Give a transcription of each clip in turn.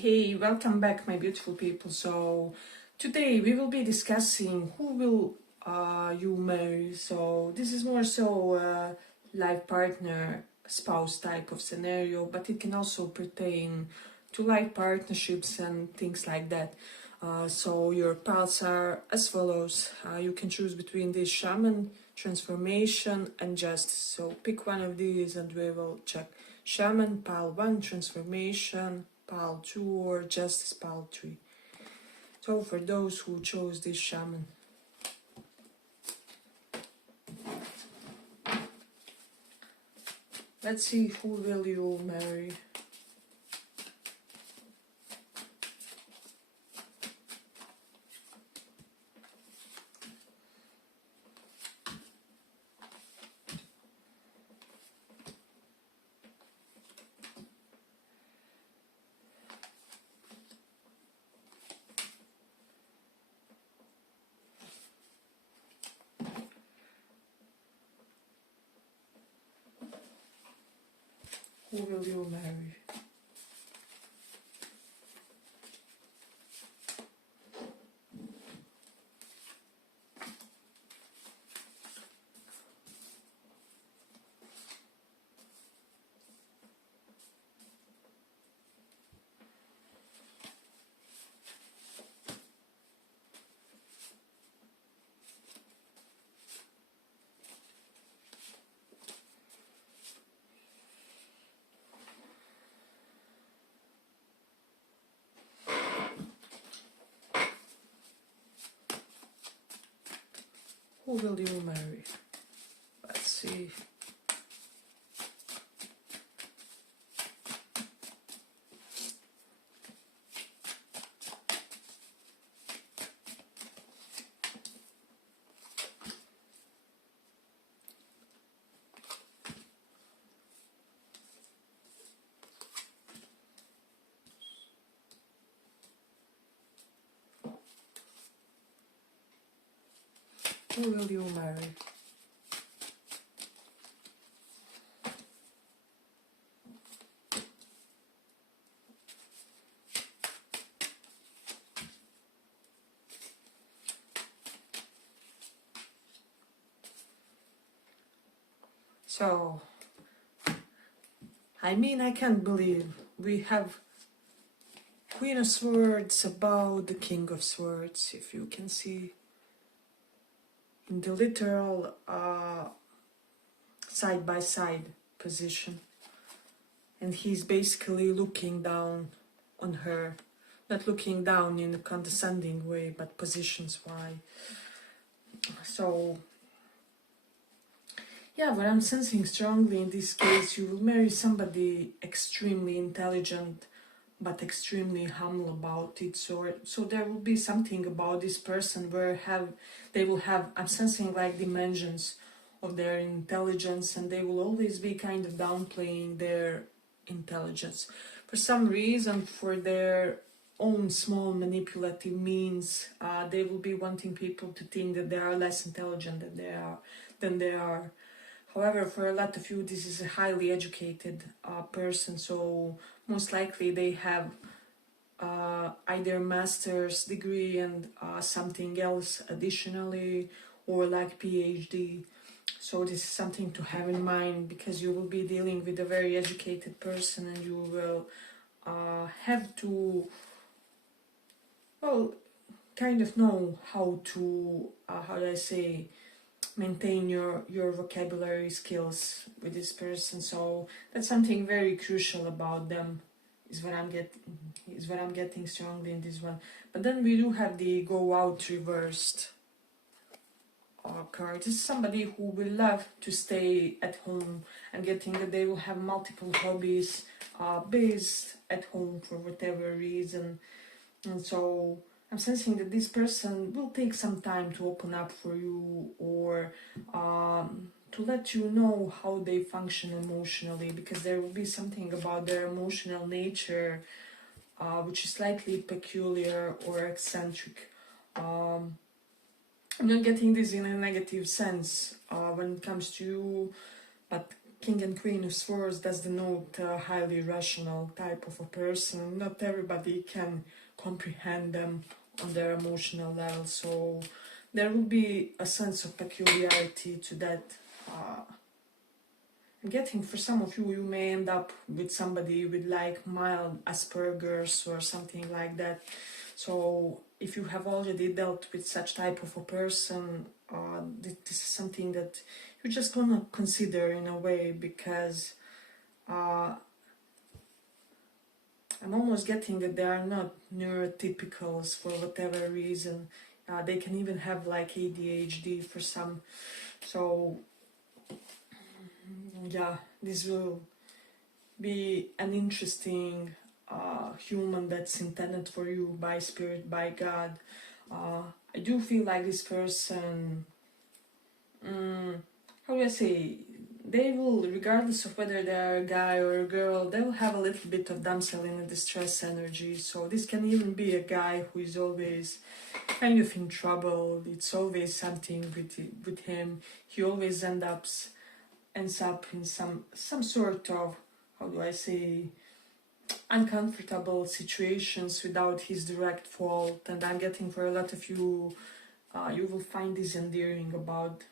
Hey, welcome back, my beautiful people. So today we will be discussing who will you marry. So this is more so life partner, spouse type of scenario, but it can also pertain to life partnerships and things like that. So your paths are as follows. You can choose between this shaman, transformation, and justice. So pick one of these and we will check. Shaman, pile 1, transformation, pile 2, or justice, pile 3. So for those who chose this shaman. Let's see who will you marry. Who will you marry? Who will you marry? Let's see. Who will you marry? So, I can't believe we have Queen of Swords about the King of Swords, if you can see in the literal side-by-side position. And he's basically looking down on her, not looking down in a condescending way, but positions-wise. So, yeah, what I'm sensing strongly in this case, you will marry somebody extremely intelligent, but extremely humble about it. So there will be something about this person where they will have, I'm sensing like dimensions of their intelligence, and they will always be kind of downplaying their intelligence. For some reason, for their own small manipulative means, they will be wanting people to think that they are less intelligent than they are. However, for a lot of you, this is a highly educated person, so most likely they have either master's degree and something else additionally, or like PhD. So this is something to have in mind, because you will be dealing with a very educated person, and you will have to, well, kind of know how to, how do I say, maintain your vocabulary skills with this person. So that's something very crucial about them, is what I'm getting strongly in this one. But then we do have the go out reversed card. This is somebody who will love to stay at home. I'm getting that they will have multiple hobbies based at home for whatever reason. And so I'm sensing that this person will take some time to open up for you, or to let you know how they function emotionally, because there will be something about their emotional nature which is slightly peculiar or eccentric. I'm not getting this in a negative sense when it comes to you, but King and Queen of Swords does denote a highly rational type of a person. Not everybody can comprehend them on their emotional level, so there will be a sense of peculiarity to that. I'm getting for some of you, you may end up with somebody with like mild Asperger's or something like that. So if you have already dealt with such type of a person, this is something that you're just gonna consider in a way, because I'm almost getting that they are not neurotypicals for whatever reason. They can even have like ADHD for some. So yeah, this will be an interesting human that's intended for you by spirit, by God. I do feel like this person, how do I say, they will, regardless of whether they're a guy or a girl, they will have a little bit of damsel in a distress energy. So this can even be a guy who is always kind of in trouble. It's always something with him. He always ends up in some sort of, how do I say, uncomfortable situations without his direct fault. And I'm getting for a lot of you, you will find this endearing about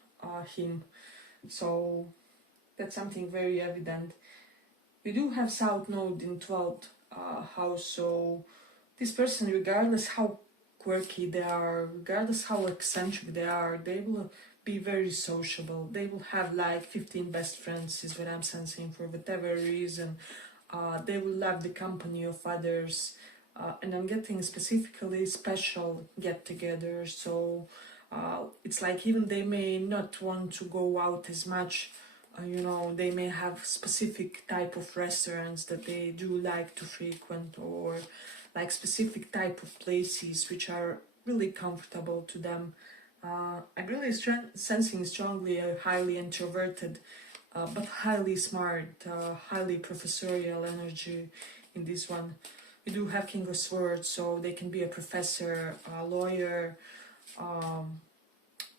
him. So that's something very evident. We do have South Node in 12th house, so this person, regardless how quirky they are, regardless how eccentric they will be very sociable. They will have like 15 best friends, is what I'm sensing, for whatever reason. They will love the company of others, and I'm getting specifically special get-togethers. So it's like even they may not want to go out as much. You know, they may have specific type of restaurants that they do like to frequent, or like specific type of places which are really comfortable to them. I'm really sensing strongly a highly introverted but highly smart, highly professorial energy in this one. We do have King of Swords, so they can be a professor, a lawyer,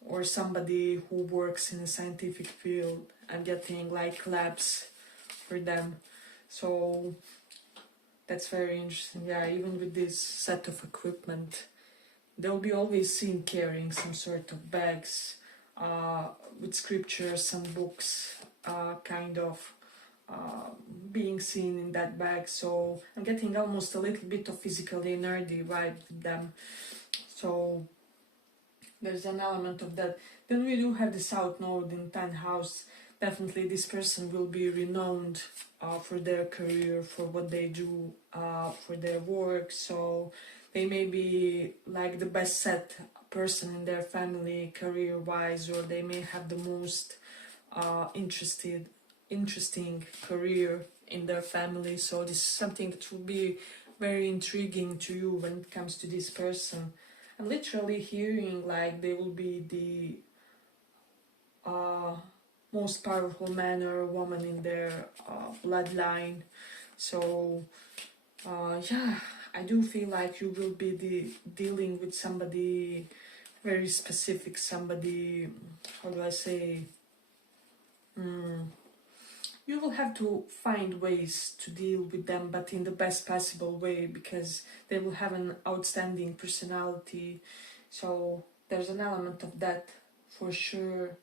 or somebody who works in a scientific field. I'm getting like labs for them. So that's very interesting. Yeah, even with this set of equipment, they'll be always seen carrying some sort of bags with scriptures and books, kind of being seen in that bag. So I'm getting almost a little bit of physically nerdy vibe with them. So there's an element of that. Then we do have the South Node in 10th house. Definitely this person will be renowned for their career, for what they do, for their work. So they may be like the best set person in their family career-wise, or they may have the most interesting career in their family. So this is something that will be very intriguing to you when it comes to this person. I'm literally hearing like they will be the most powerful man or woman in their bloodline. So yeah, I do feel like you will be dealing with somebody very specific, somebody, how do I say, you will have to find ways to deal with them, but in the best possible way, because they will have an outstanding personality. So there's an element of that for sure.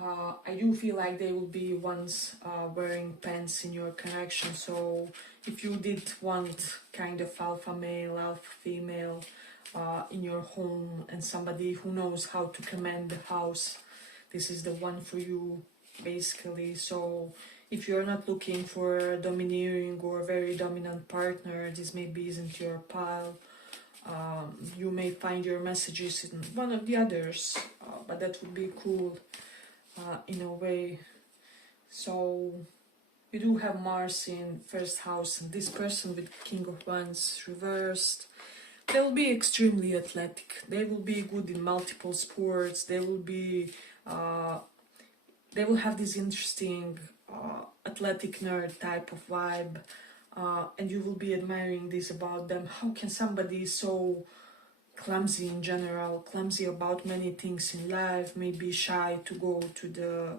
I do feel like they will be ones wearing pants in your connection. So if you did want kind of alpha male, alpha female in your home, and somebody who knows how to command the house, this is the one for you, basically. So if you're not looking for a domineering or very dominant partner, this maybe isn't your pile. You may find your messages in one of the others, but that would be cool in a way. So we do have Mars in first house, and this person with King of Wands reversed, they will be extremely athletic. They will be good in multiple sports. They will be they will have this interesting athletic nerd type of vibe, and you will be admiring this about them. How can somebody so clumsy in general, clumsy about many things in life, maybe shy to go to the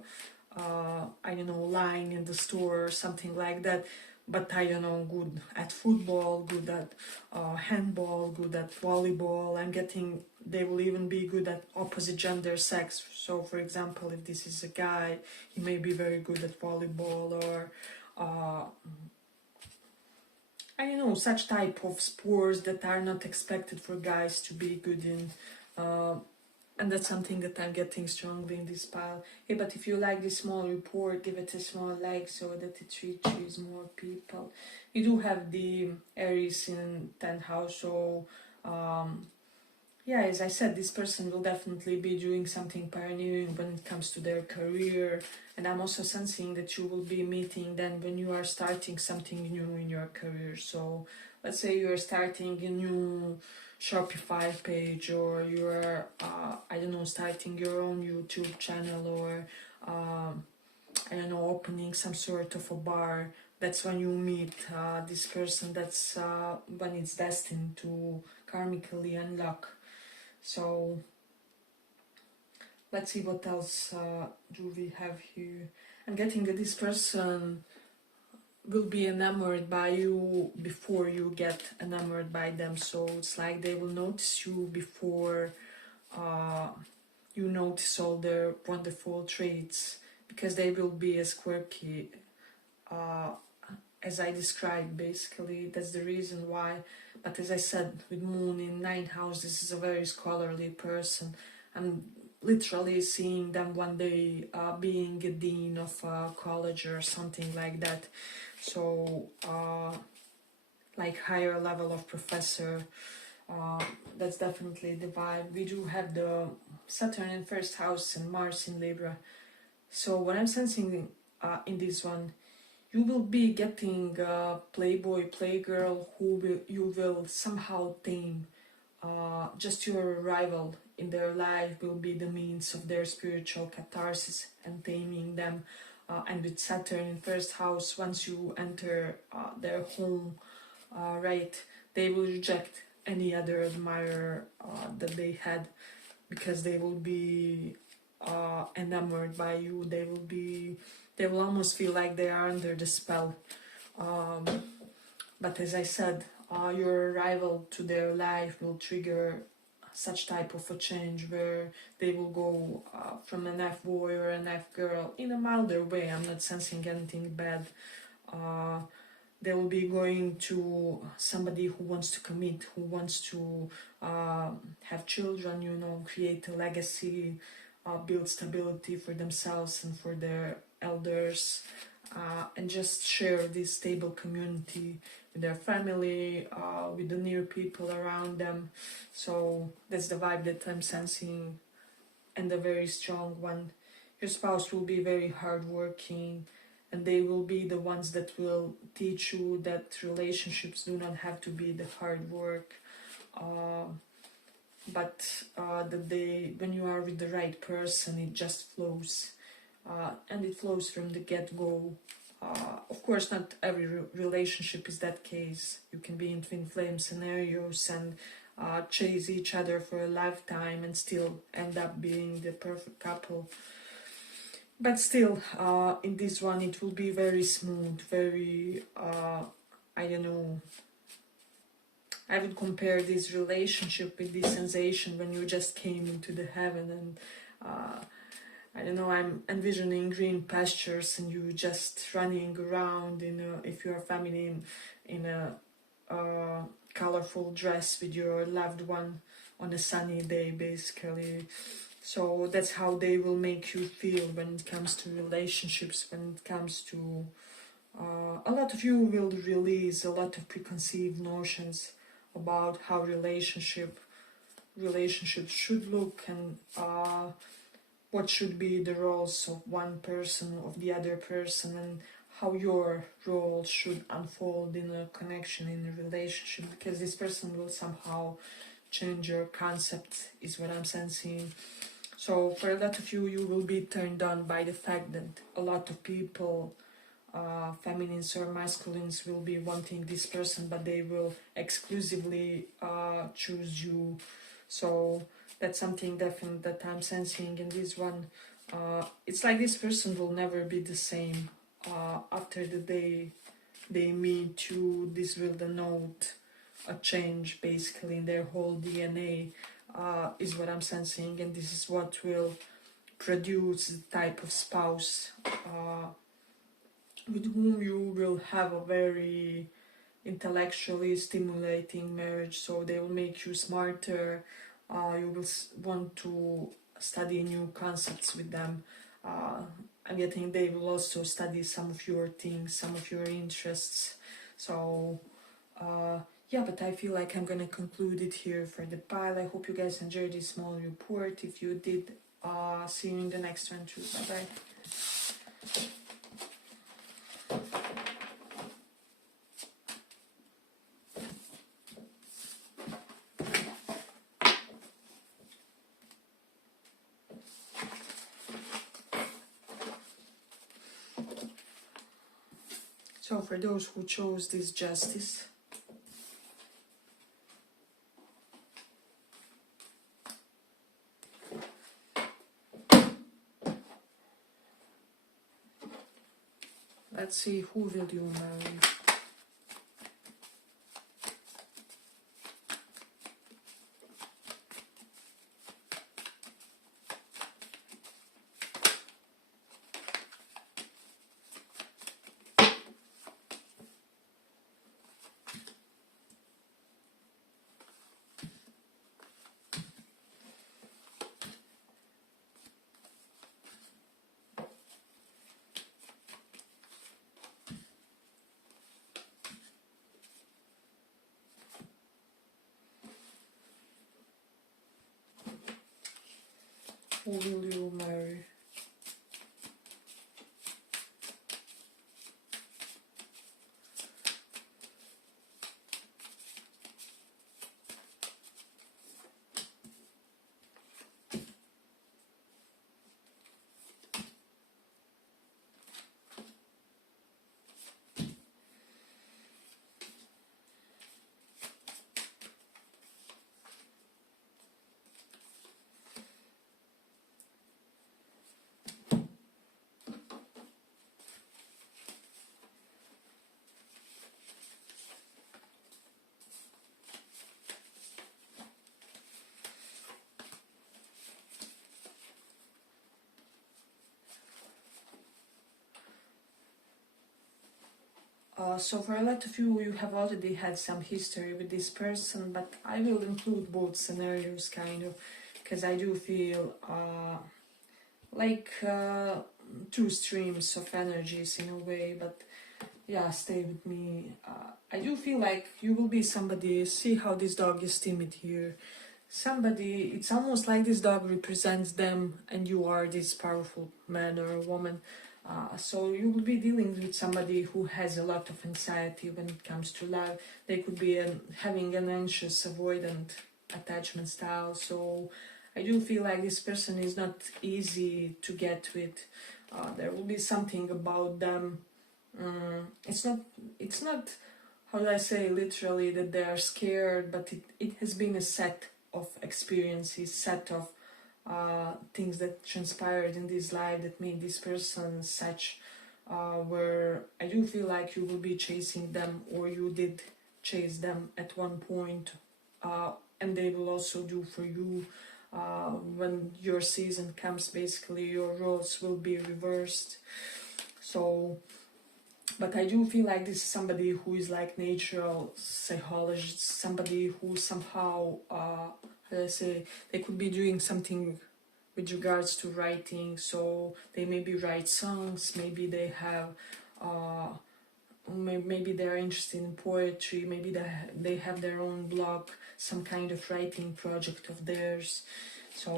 I don't know, line in the store or something like that. But I don't know, good at football, good at handball, good at volleyball. I'm getting they will even be good at opposite gender sex. So, for example, if this is a guy, he may be very good at volleyball or I don't know, such type of sports that are not expected for guys to be good in. Uh, and that's something that I'm getting strongly in this pile. Hey, but if you like this small report, give it a small like so that it reaches more people. You do have the Aries in 10th house, so yeah, as I said, this person will definitely be doing something pioneering when it comes to their career. And I'm also sensing that you will be meeting them when you are starting something new in your career. So let's say you are starting a new Shopify page, or you are, I don't know, starting your own YouTube channel, or I don't know, opening some sort of a bar. That's when you meet this person. That's when it's destined to karmically unlock. So let's see what else do we have here. I'm getting that this person will be enamored by you before you get enamored by them. So it's like they will notice you before you notice all their wonderful traits, because they will be as quirky as I described. Basically, that's the reason why. But as I said, with Moon in 9th house, this is a very scholarly person. I'm literally seeing them one day being a dean of a college or something like that. So, like higher level of professor. That's definitely the vibe. We do have the Saturn in 1st house and Mars in Libra. So what I'm sensing in this one, you will be getting a playboy, playgirl you will somehow tame. Just your arrival in their life will be the means of their spiritual catharsis and taming them. And with Saturn in 1st house, once you enter their home, right, they will reject any other admirer that they had, because they will be enamored by you. They will almost feel like they are under the spell. But as I said, your arrival to their life will trigger such type of a change where they will go from an F boy or an F girl in a milder way. I'm not sensing anything bad. They will be going to somebody who wants to commit, who wants to have children, create a legacy, build stability for themselves and for their elders, and just share this stable community with their family, with the near people around them. So that's the vibe that I'm sensing, and a very strong one. Your spouse will be very hardworking, and they will be the ones that will teach you that relationships do not have to be the hard work, but that when you are with the right person, it just flows, and it flows from the get-go. Of course, not every relationship is that case. You can be in twin flame scenarios and chase each other for a lifetime and still end up being the perfect couple. But still, in this one, it will be very smooth, very, I don't know, I would compare this relationship with this sensation when you just came into the heaven, and I don't know, I'm envisioning green pastures and you just running around if you're a family in a colorful dress with your loved one on a sunny day, basically. So that's how they will make you feel when it comes to relationships, when it comes to a lot of you will release a lot of preconceived notions about how relationships should look, and what should be the roles of one person, of the other person, and how your role should unfold in a connection, in a relationship, because this person will somehow change your concept, is what I'm sensing. So for a lot of you, you will be turned on by the fact that a lot of people, feminines or masculines, will be wanting this person, but they will exclusively choose you. So that's something definite that I'm sensing in this one. It's like this person will never be the same after the day they meet you. This will denote a change basically in their whole DNA, is what I'm sensing, and this is what will produce the type of spouse with whom you will have a very intellectually stimulating marriage. So they will make you smarter, you will want to study new concepts with them. I'm getting they will also study some of your things, some of your interests. So yeah, but I feel like I'm gonna conclude it here for the pile. I hope you guys enjoyed this small report. If you did, see you in the next one too. Bye bye. So for those who chose this justice, let's see, who will you marry? Who will you marry? So for a lot of you, you have already had some history with this person, but I will include both scenarios kind of, because I do feel like two streams of energies in a way, but yeah, stay with me. I do feel like you will be somebody, see how this dog is timid here. Somebody, it's almost like this dog represents them and you are this powerful man or woman. So you will be dealing with somebody who has a lot of anxiety when it comes to love. They could be having an anxious, avoidant attachment style. So I do feel like this person is not easy to get with. There will be something about them. It's not, how do I say, literally that they are scared, but it has been a set of experiences, set of things that transpired in this life that made this person such, where I do feel like you will be chasing them, or you did chase them at one point, and they will also do for you. When your season comes, basically your roles will be reversed. So, but I do feel like this is somebody who is like natural psychologist, somebody who somehow, how do I say, they could be doing something with regards to writing. So they maybe write songs, maybe they have, maybe they're interested in poetry, maybe they have their own blog, some kind of writing project of theirs. So,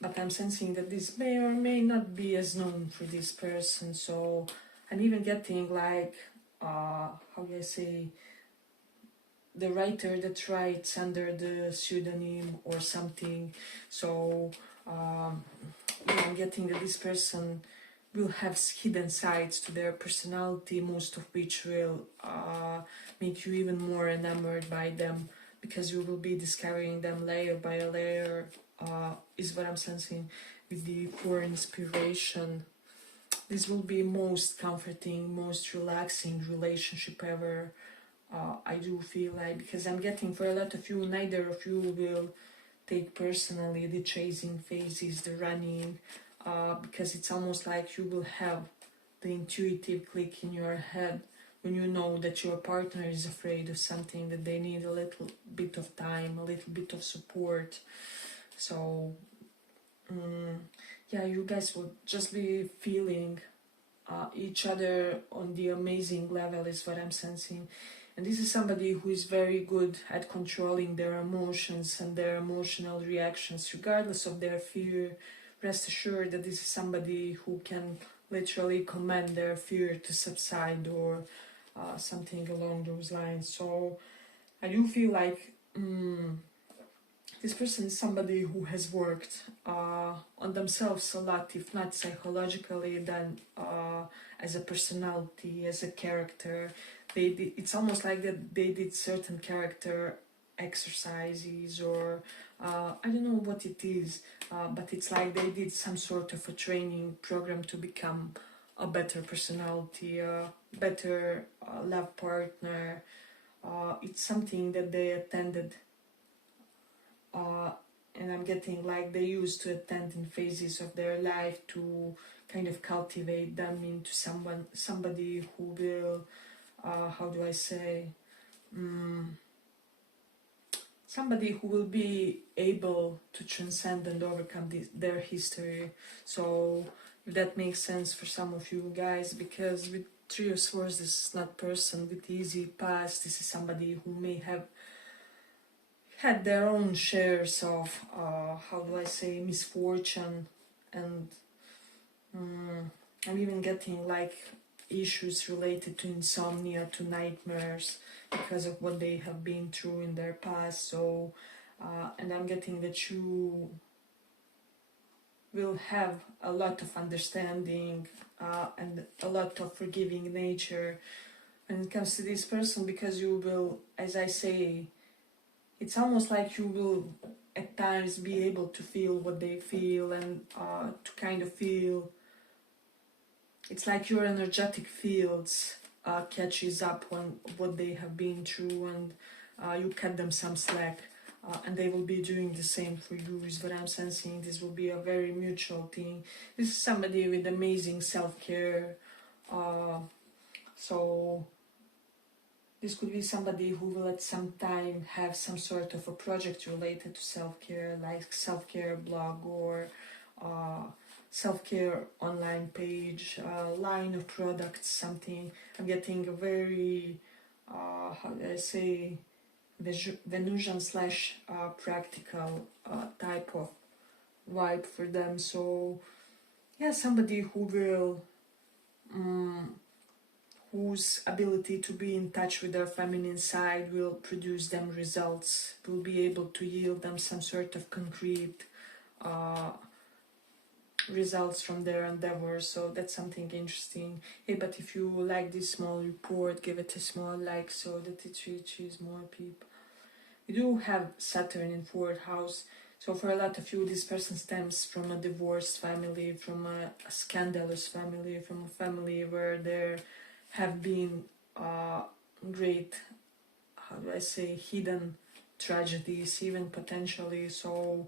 but I'm sensing that this may or may not be as known for this person. So I'm even getting like, how do I say, the writer that writes under the pseudonym or something. So yeah, I'm getting that this person will have hidden sides to their personality, most of which will make you even more enamored by them, because you will be discovering them layer by layer, is what I'm sensing. with the four inspiration. This will be most comforting, most relaxing relationship ever. I do feel like, because I'm getting for a lot of you, neither of you will take personally the chasing phases, the running, because it's almost like you will have the intuitive click in your head when you know that your partner is afraid of something, that they need a little bit of time, a little bit of support. So yeah, you guys will just be feeling each other on the amazing level is what I'm sensing. And this is somebody who is very good at controlling their emotions and their emotional reactions regardless of their fear. Rest assured that this is somebody who can literally command their fear to subside, or something along those lines. So I do feel like this person is somebody who has worked on themselves a lot, if not psychologically, then as a personality, as a character. It's almost like that they did certain character exercises, or I don't know what it is, but it's like they did some sort of a training program to become a better personality, a better love partner. It's something that they attended, and I'm getting like they used to attend in phases of their life to kind of cultivate them into somebody who will, how do I say, somebody who will be able to transcend and overcome their history. So if that makes sense for some of you guys, because with Three of Swords, this is not person with easy past. This is somebody who may have had their own shares of, how do I say, misfortune, and I'm even getting like issues related to insomnia, to nightmares, because of what they have been through in their past. So, and I'm getting that you will have a lot of understanding and a lot of forgiving nature when it comes to this person, because you will, as I say, it's almost like you will at times be able to feel what they feel, and to kind of feel, it's like your energetic fields catches up on what they have been through, and you cut them some slack, and they will be doing the same for you, is what I'm sensing. This will be a very mutual thing. This is somebody with amazing self-care, so this could be somebody who will at some time have some sort of a project related to self-care, like self-care blog, or self-care online page, line of products, something. I'm getting a very, how do I say, Venusian slash practical type of vibe for them. So yeah, somebody who will, whose ability to be in touch with their feminine side will produce them results, will be able to yield them some sort of concrete results from their endeavors. So that's something interesting. Hey, but if you like this small report, give it a small like so that it reaches more people. We do have Saturn in 4th house, so for a lot of you, this person stems from a divorced family, from a scandalous family, from a family where there have been great, how do I say, hidden tragedies, even potentially. So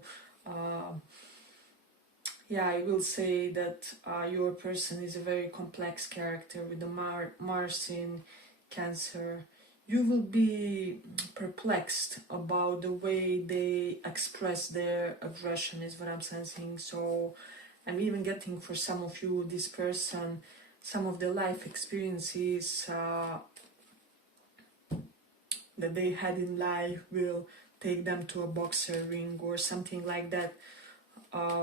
yeah, I will say that your person is a very complex character with the Mars in Cancer. You will be perplexed about the way they express their aggression, is what I'm sensing. So I'm even getting for some of you, this person, some of the life experiences that they had in life will take them to a boxer ring or something like that,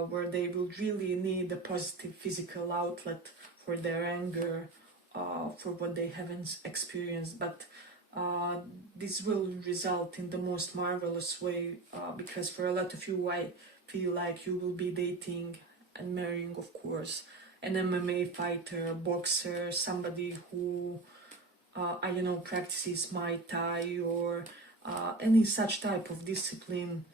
where they will really need a positive physical outlet for their anger, for what they haven't experienced. But this will result in the most marvelous way, because for a lot of you, I feel like you will be dating and marrying, of course, an MMA fighter, a boxer, somebody who, I don't know, practices Muay Thai, or any such type of discipline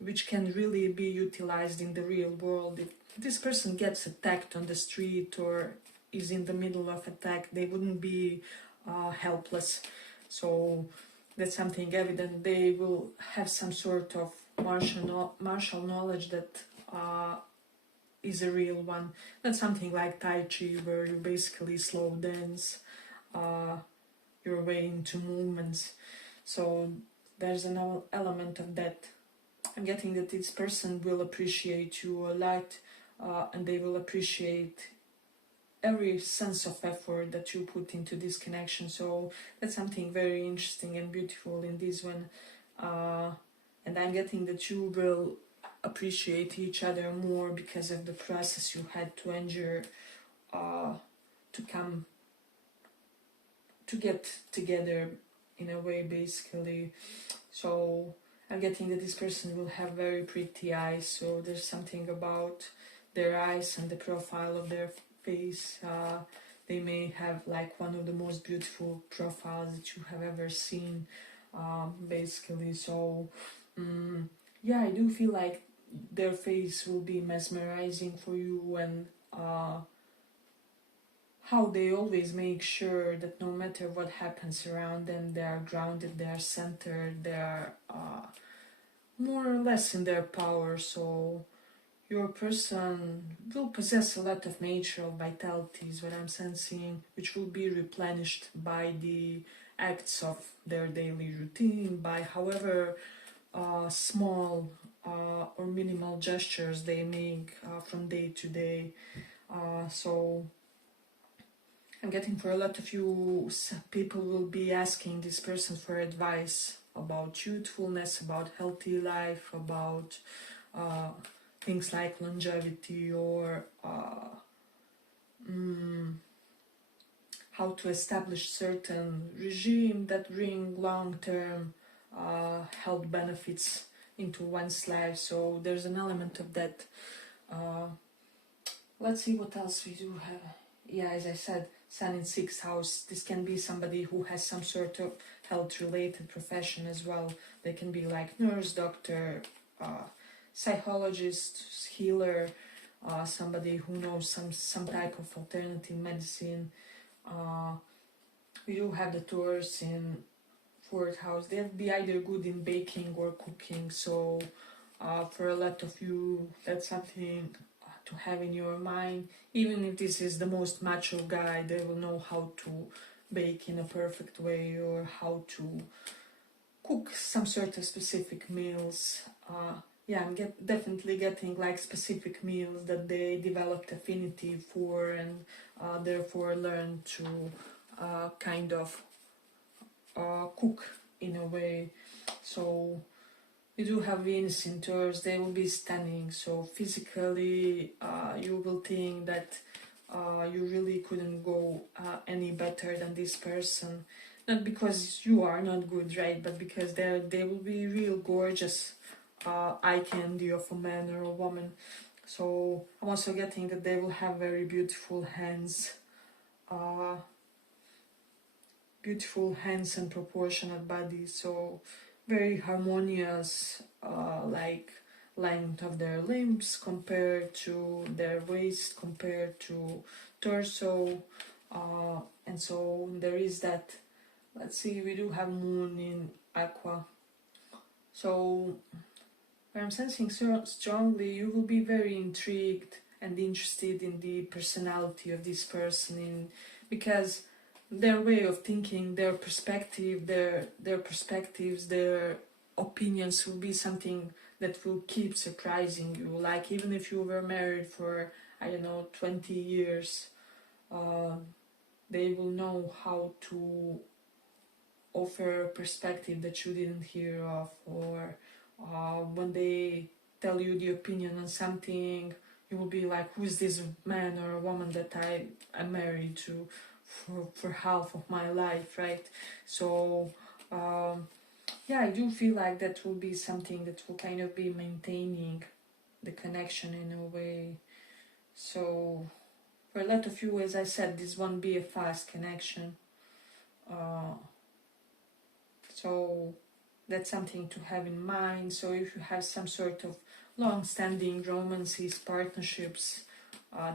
which can really be utilized in the real world. this person gets attacked on the street or is in the middle of attack, they wouldn't be helpless. So that's something evident. They will have some sort of martial knowledge that is a real one. Not something like Tai Chi, where you basically slow dance your way into movements. So there's an element of that. I'm getting that this person will appreciate you a lot, and they will appreciate every sense of effort that you put into this connection. So that's something very interesting and beautiful in this one. And I'm getting that you will appreciate each other more because of the process you had to endure to come to get together in a way, basically. So I'm getting that this person will have very pretty eyes, so there's something about their eyes and the profile of their face. They may have like one of the most beautiful profiles that you have ever seen, basically. So yeah, I do feel like their face will be mesmerizing for you, and how they always make sure that no matter what happens around them, they are grounded, they are centered, they are more or less in their power. So your person will possess a lot of natural vitalities, what I'm sensing, which will be replenished by the acts of their daily routine, by however small or minimal gestures they make from day to day. So I'm getting for a lot of you, people will be asking this person for advice about youthfulness, about healthy life, about things like longevity, or how to establish certain regime that bring long-term health benefits into one's life. So there's an element of that. Let's see what else we do have. Yeah, as I said, Sun in 6th house. This can be somebody who has some sort of health-related profession as well. They can be like nurse, doctor, psychologist, healer, somebody who knows some type of alternative medicine. We do have the Taurus in 4th house. They'll be either good in baking or cooking. So for a lot of you, that's something to have in your mind. Even if this is the most macho guy, they will know how to bake in a perfect way, or how to cook some sort of specific meals. Yeah, I'm definitely getting like specific meals that they developed affinity for, and therefore learn to kind of cook in a way. So you do have Venus in Taurus, they will be stunning. So physically, you will think that you really couldn't go any better than this person. Not because you are not good, right? But because they will be real gorgeous eye candy of a man or a woman. So I'm also getting that they will have very beautiful hands. Beautiful hands and proportionate bodies. So very harmonious, like length of their limbs compared to their waist, compared to torso, and so there is that. Let's see, we do have moon in Aqua. So I'm sensing so strongly you will be very intrigued and interested in the personality of this person, because their way of thinking, their perspective, their perspectives, their opinions will be something that will keep surprising you. Like even if you were married for, I don't know, 20 years, they will know how to offer a perspective that you didn't hear of, or when they tell you the opinion on something, you will be like, who is this man or a woman that I am married to for half of my life, right? So yeah, I do feel like that will be something that will kind of be maintaining the connection in a way. So for a lot of you, as I said, this won't be a fast connection. So That's something to have in mind. So if you have some sort of long-standing romances, partnerships,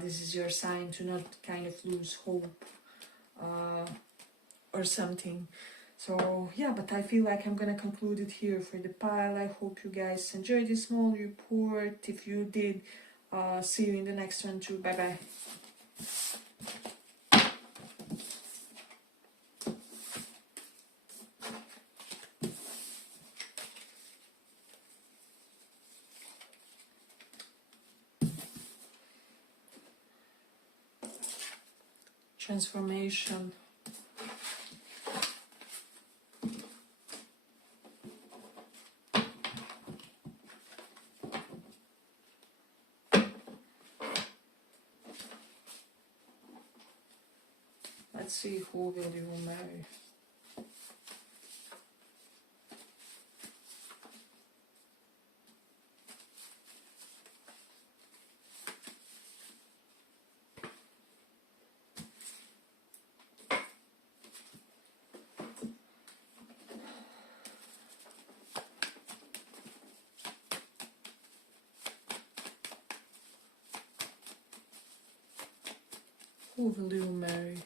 this is your sign to not kind of lose hope or something. So yeah, but I feel like I'm gonna conclude it here for the pile. I hope you guys enjoyed this small report. If you did, see you in the next one too. Bye bye. Transformation. Let's see, who will you marry? Who will you marry?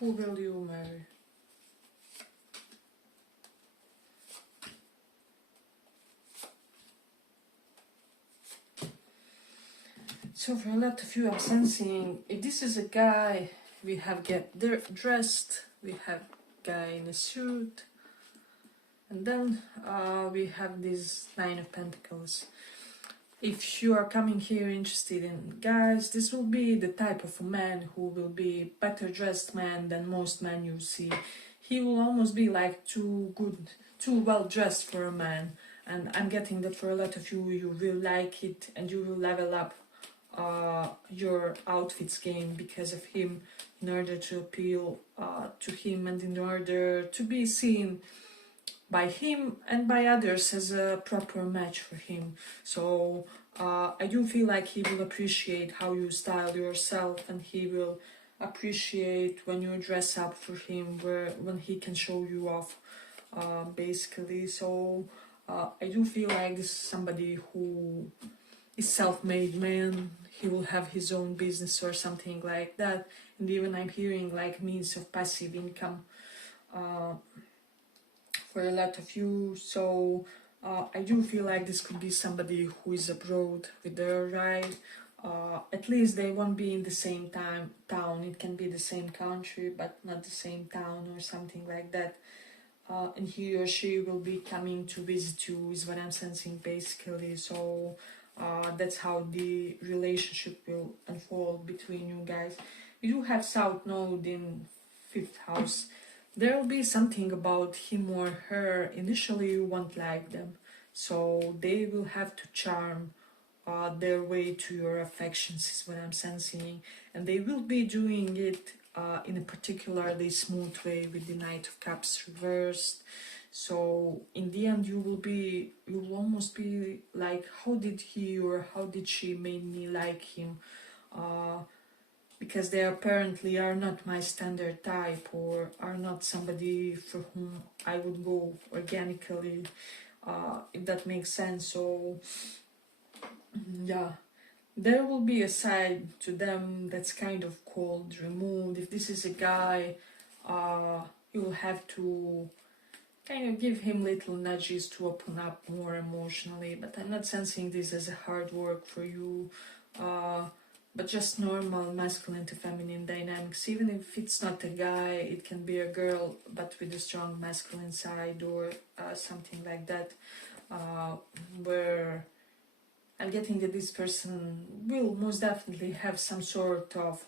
Who will you marry? So for a lot of you, I'm sensing, if this is a guy, we have get dressed, we have guy in a suit, and then we have this Nine of Pentacles. If you are coming here interested in guys, this will be the type of a man who will be better dressed man than most men you see. He will almost be like too well dressed for a man. And I'm getting that for a lot of you, you will like it and you will level up your outfits game because of him, in order to appeal to him and in order to be seen by him and by others as a proper match for him. So I do feel like he will appreciate how you style yourself, and he will appreciate when you dress up for him, when he can show you off, basically. So I do feel like this is somebody who is self-made man. He will have his own business or something like that, and even I'm hearing like means of passive income for a lot of you. So I do feel like this could be somebody who is abroad with their ride. At least they won't be in the same town. It can be the same country but not the same town or something like that. And he or she will be coming to visit you, is what I'm sensing basically. So that's how the relationship will unfold between you guys. You do have South Node in 5th house. There will be something about him or her. Initially you won't like them, so they will have to charm their way to your affections, is what I'm sensing. And they will be doing it in a particularly smooth way with the Knight of Cups reversed. So in the end you will almost be like, how did he or how did she make me like him? Because they apparently are not my standard type, or are not somebody for whom I would go organically, if that makes sense. So yeah, there will be a side to them that's kind of cold, removed. If this is a guy, you will have to kind of give him little nudges to open up more emotionally, but I'm not sensing this as a hard work for you. but just normal masculine to feminine dynamics. Even if it's not a guy, it can be a girl, but with a strong masculine side, or something like that, where I'm getting that this person will most definitely have some sort of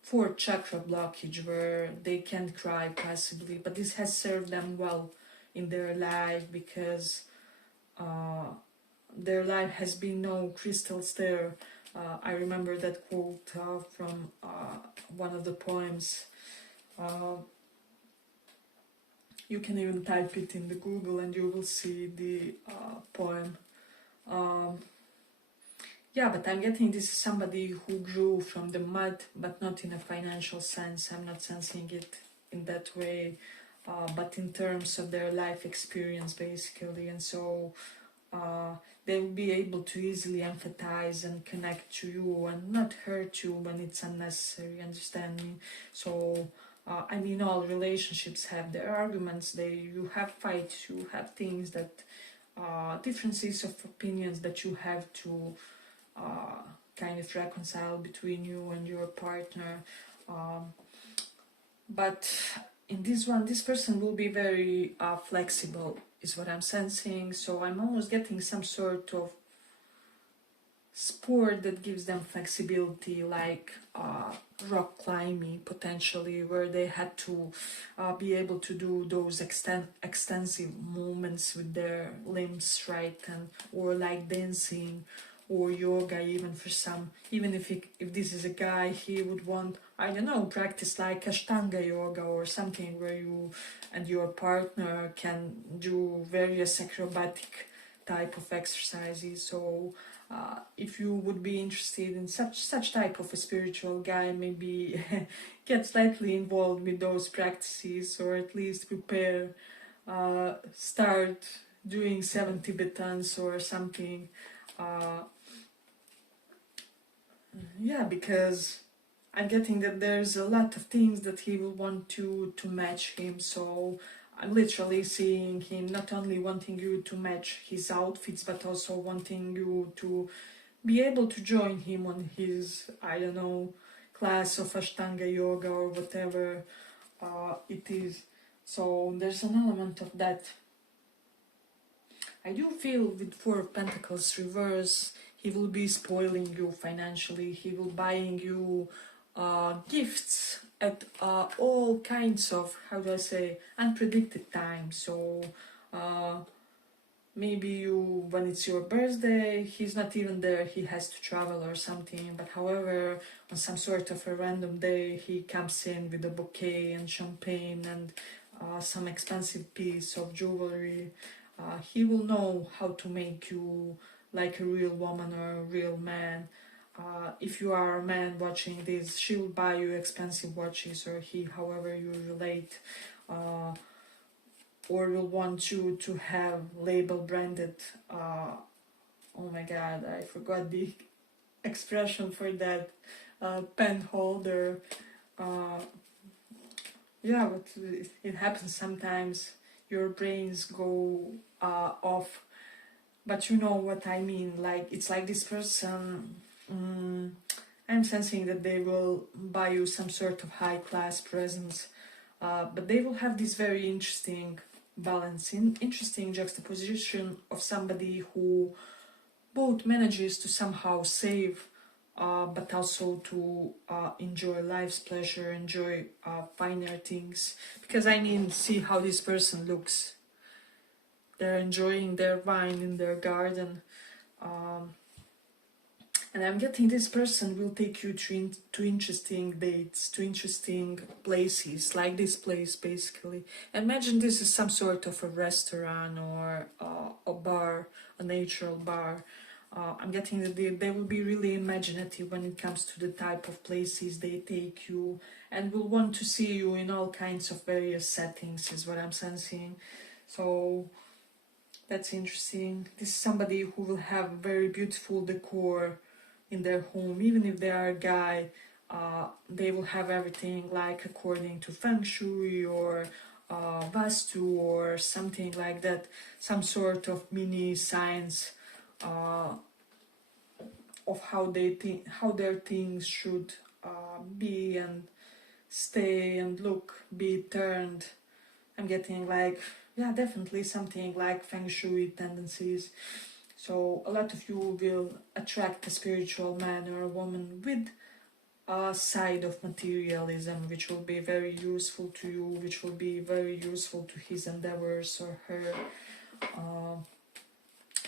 fourth chakra blockage where they can't cry passively, but this has served them well in their life, because their life has been no crystals there. I remember that quote from one of the poems. You can even type it in the Google and you will see the poem. Yeah, but I'm getting this is somebody who grew from the mud, but not in a financial sense. I'm not sensing it in that way, but in terms of their life experience, basically. And so they will be able to easily empathize and connect to you and not hurt you when it's unnecessary, understand me? So, I mean, all relationships have their arguments. You have fights, you have things that, differences of opinions that you have to kind of reconcile between you and your partner. But in this one, this person will be very flexible, is what I'm sensing. So I'm almost getting some sort of sport that gives them flexibility, like rock climbing potentially, where they had to be able to do those extensive movements with their limbs, right? And or like dancing or yoga, even for some. Even if this is a guy, he would want, I don't know, practice like Ashtanga yoga or something, where you and your partner can do various acrobatic type of exercises. So if you would be interested in such type of a spiritual guy, maybe get slightly involved with those practices, or at least prepare, start doing 7 Tibetans or something. Yeah, because I'm getting that there's a lot of things that he will want to match him. So I'm literally seeing him not only wanting you to match his outfits, but also wanting you to be able to join him on his, I don't know, class of Ashtanga yoga or whatever it is. So there's an element of that. I do feel with Four of Pentacles reverse, he will be spoiling you financially. He will buying you gifts at all kinds of, how do I say, unpredicted times. So maybe you, when it's your birthday, he's not even there, he has to travel or something. But however, on some sort of a random day, he comes in with a bouquet and champagne and some expensive piece of jewelry. He will know how to make you like a real woman or a real man. If you are a man watching this, she will buy you expensive watches, or he, however you relate, or will want you to have label branded, oh my god, I forgot the expression for that, pen holder. Yeah, but it happens sometimes, your brains go off, but you know what I mean. Like, it's like this person, I'm sensing that they will buy you some sort of high class presents, but they will have this very interesting balance, interesting juxtaposition of somebody who both manages to somehow save, but also to enjoy life's pleasure, enjoy finer things. Because I mean, see how this person looks. They're enjoying their wine in their garden. And I'm getting this person will take you to interesting dates, to interesting places, like this place basically. Imagine this is some sort of a restaurant or a bar, a natural bar. I'm getting that they will be really imaginative when it comes to the type of places they take you, and will want to see you in all kinds of various settings, is what I'm sensing. So that's interesting. This is somebody who will have very beautiful decor in their home. Even if they are a guy, they will have everything like according to feng shui or vastu or something like that. Some sort of mini science of how they think, how their things should be and stay and look, be turned. I'm getting like, yeah, definitely something like feng shui tendencies. So a lot of you will attract a spiritual man or a woman with a side of materialism, which will be very useful to you, which will be very useful to his endeavors or her.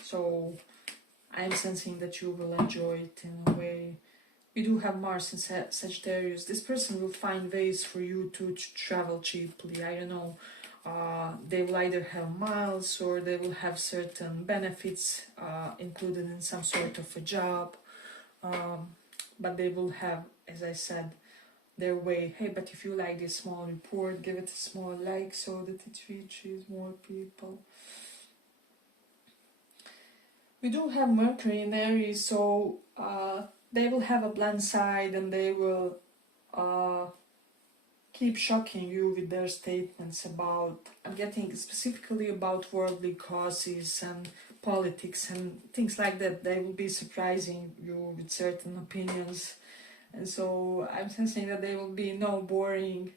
So I'm sensing that you will enjoy it in a way. We do have Mars in Sagittarius. This person will find ways for you to travel cheaply. I don't know. They will either have miles or they will have certain benefits included in some sort of a job. But they will have, as I said, their way. Hey, but if you like this small report, give it a small like so that it reaches more people. We do have Mercury in Aries, so they will have a bland side and they will keep shocking you with their statements about, I'm getting specifically about worldly causes and politics and things like that. They will be surprising you with certain opinions. And so I'm sensing that there will be no boring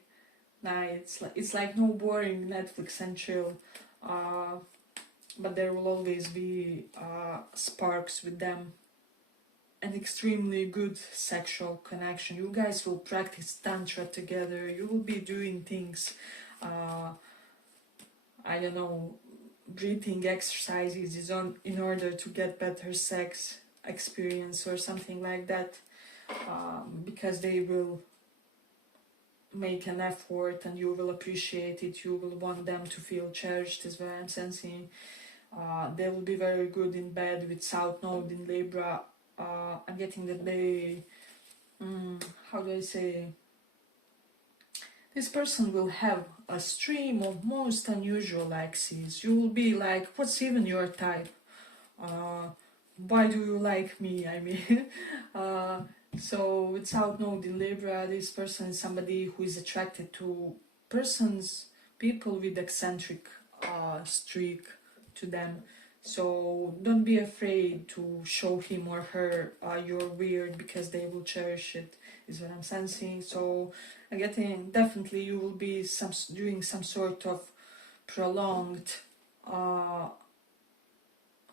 nights. It's like no boring Netflix and chill. But there will always be sparks with them. An extremely good sexual connection. You guys will practice tantra together. You will be doing things, I don't know, breathing exercises in order to get better sex experience or something like that, because they will make an effort and you will appreciate it. You will want them to feel cherished, is what I'm sensing. They will be very good in bed with South Node in Libra. I'm getting that they, how do I say, this person will have a stream of most unusual axes. You will be like, what's even your type? Why do you like me? I mean, so with South Node in Libra, this person is somebody who is attracted to people with eccentric streak to them. So don't be afraid to show him or her you're weird, because they will cherish it, is what I'm sensing. So I'm getting, definitely you will be doing some sort of prolonged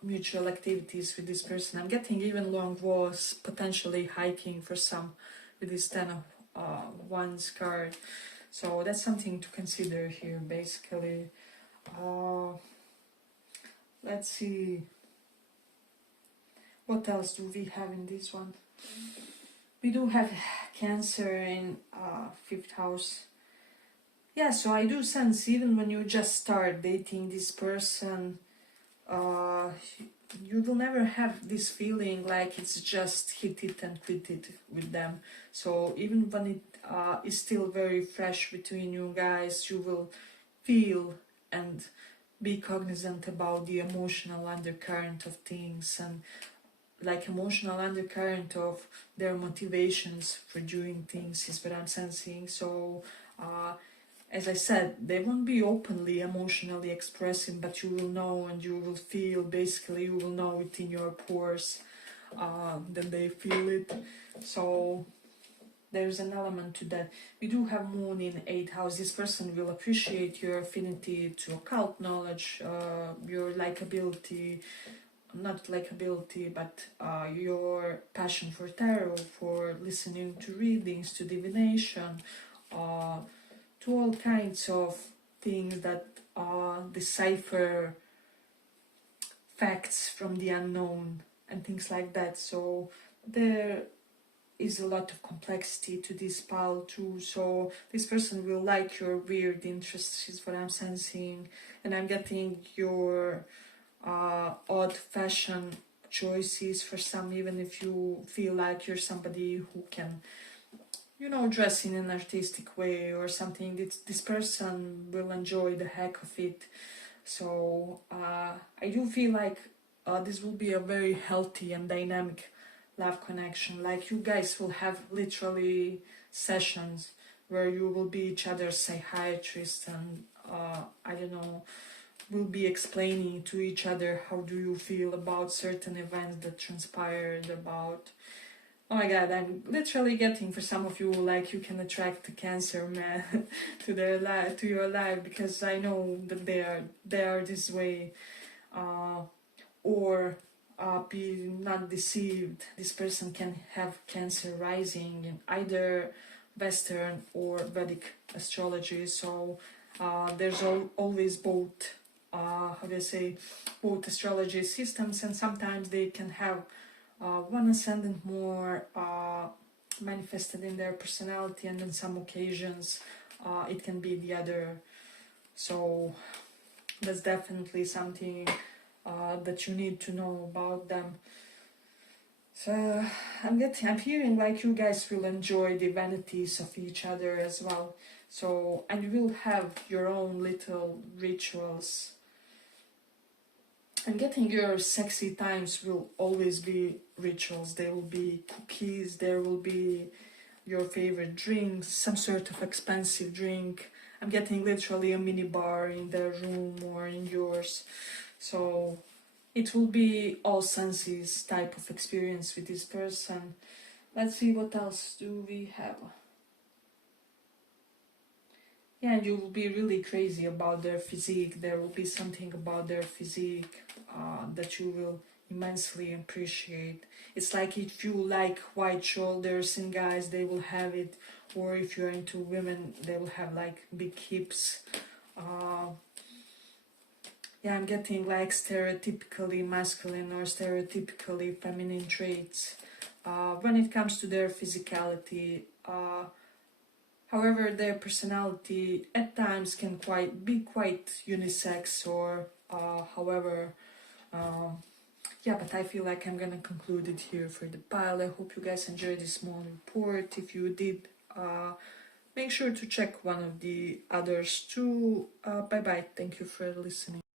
mutual activities with this person. I'm getting even long walks, potentially hiking for some with this 10 of Wands card. So that's something to consider here, basically. Let's see. What else do we have in this one? We do have Cancer in 5th house. Yeah, so I do sense even when you just start dating this person, you will never have this feeling like it's just hit it and quit it with them. So even when it is still very fresh between you guys, you will feel and be cognizant about the emotional undercurrent of things, and like emotional undercurrent of their motivations for doing things is what I'm sensing. So as I said, they won't be openly emotionally expressing, but you will know and you will feel, basically you will know it in your pores that they feel it. So there's an element to that. We do have Moon in 8th house. This person will appreciate your affinity to occult knowledge, your likability, not likability, but your passion for tarot, for listening to readings, to divination, to all kinds of things that decipher facts from the unknown and things like that. So there is a lot of complexity to this pile too. So this person will like your weird interests, is what I'm sensing. And I'm getting your odd fashion choices for some, even if you feel like you're somebody who can, you know, dress in an artistic way or something. This person will enjoy the heck of it. So I do feel like this will be a very healthy and dynamic love connection. Like you guys will have literally sessions where you will be each other's psychiatrist and I don't know, will be explaining to each other how do you feel about certain events that transpired about. Oh my god, I'm literally getting for some of you like you can attract the Cancer man to their life, to your life, because I know that they are this way, or be not deceived. This person can have Cancer rising in either Western or Vedic astrology, so there's always both. How do I say, both astrology systems, and sometimes they can have one ascendant more manifested in their personality, and on some occasions it can be the other. So that's definitely something that you need to know about them. So I'm hearing like you guys will enjoy the vanities of each other as well. So, and you will have your own little rituals. I'm getting your sexy times will always be rituals. There will be cookies, there will be your favorite drinks, some sort of expensive drink. I'm getting literally a mini bar in their room or in yours. So it will be all senses type of experience with this person. Let's see what else do we have. Yeah, and you will be really crazy about their physique. There will be something about their physique that you will immensely appreciate. It's like if you like wide shoulders in guys, they will have it, or if you're into women, they will have like big hips. Yeah, I'm getting like stereotypically masculine or stereotypically feminine traits when it comes to their physicality. However, their personality at times can be quite unisex, or however, yeah, but I feel like I'm gonna conclude it here for the pile. I hope you guys enjoyed this small report. If you did, make sure to check one of the others too. Bye bye. Thank you for listening.